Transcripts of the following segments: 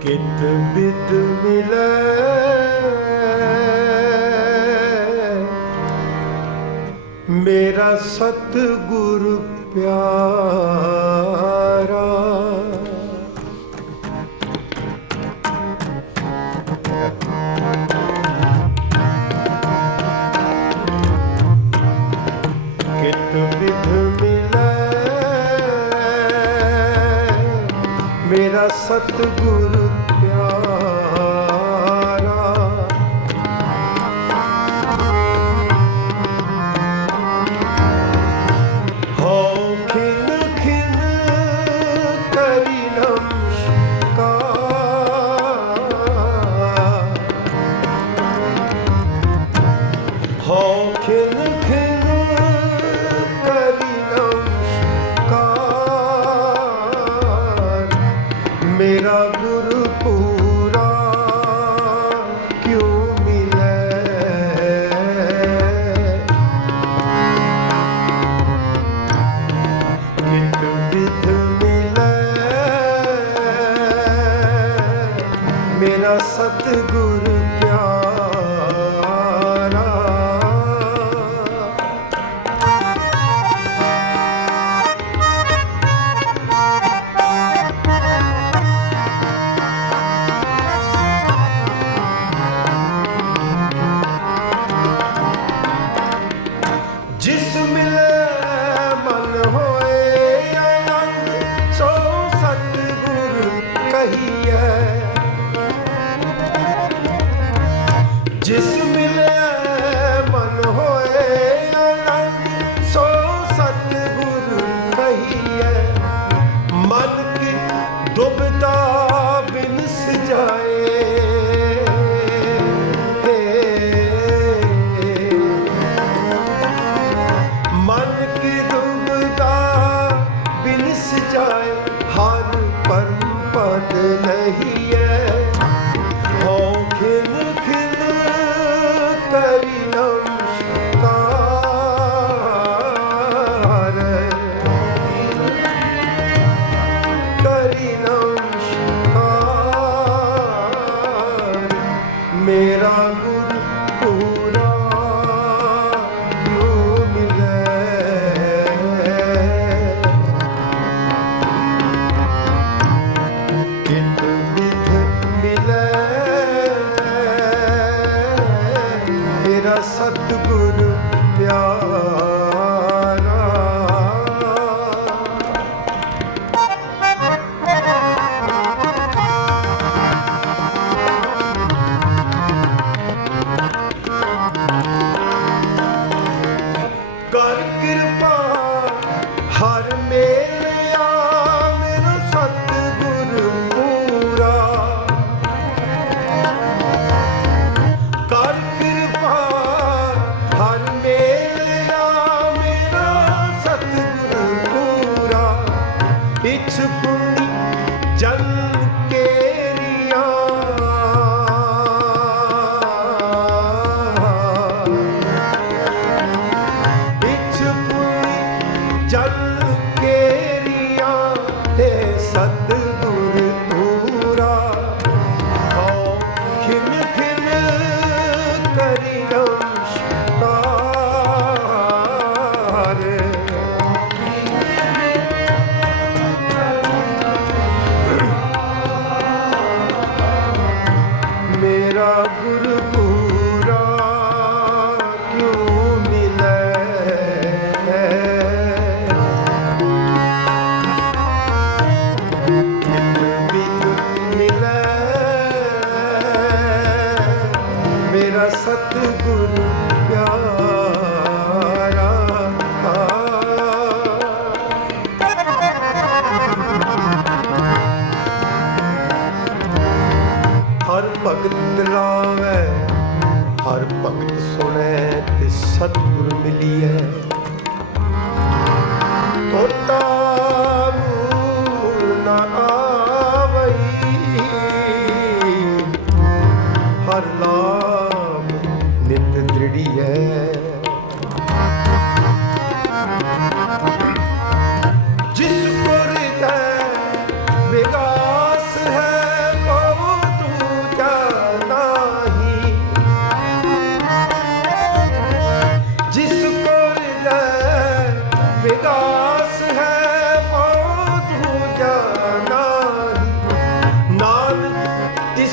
ਕਿਤ ਬਿਦ ਮਿਲੈ। ਮੇਰਾ ਸਤ ਪਿਆਰਾ। ਕਿਤ ਵਿਧ ਮਿਲੈ। ਮੇਰਾ ਸਤ ਖਿਲ ਖਿਲ ਮੇਰਾ ਗੁਰੂ ਪੂਰਾ ਕਿਉ ਮਿਲੇ ਕਿਤ ਵਿਧ ਮਿਲੇ ਮੇਰਾ ਸਤਿਗੁਰ ਪਿਆਰ get a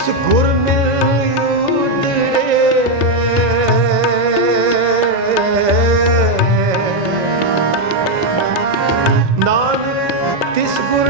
ਜਿਸ ਗੁਰ ਮਿਲਿਓ ਤੇਰੇ ਨਾਨਕ ਤਿਸ ਗੁਰ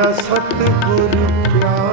ਸਤਿਗੁਰੂ ਸਤਿਗੁਰ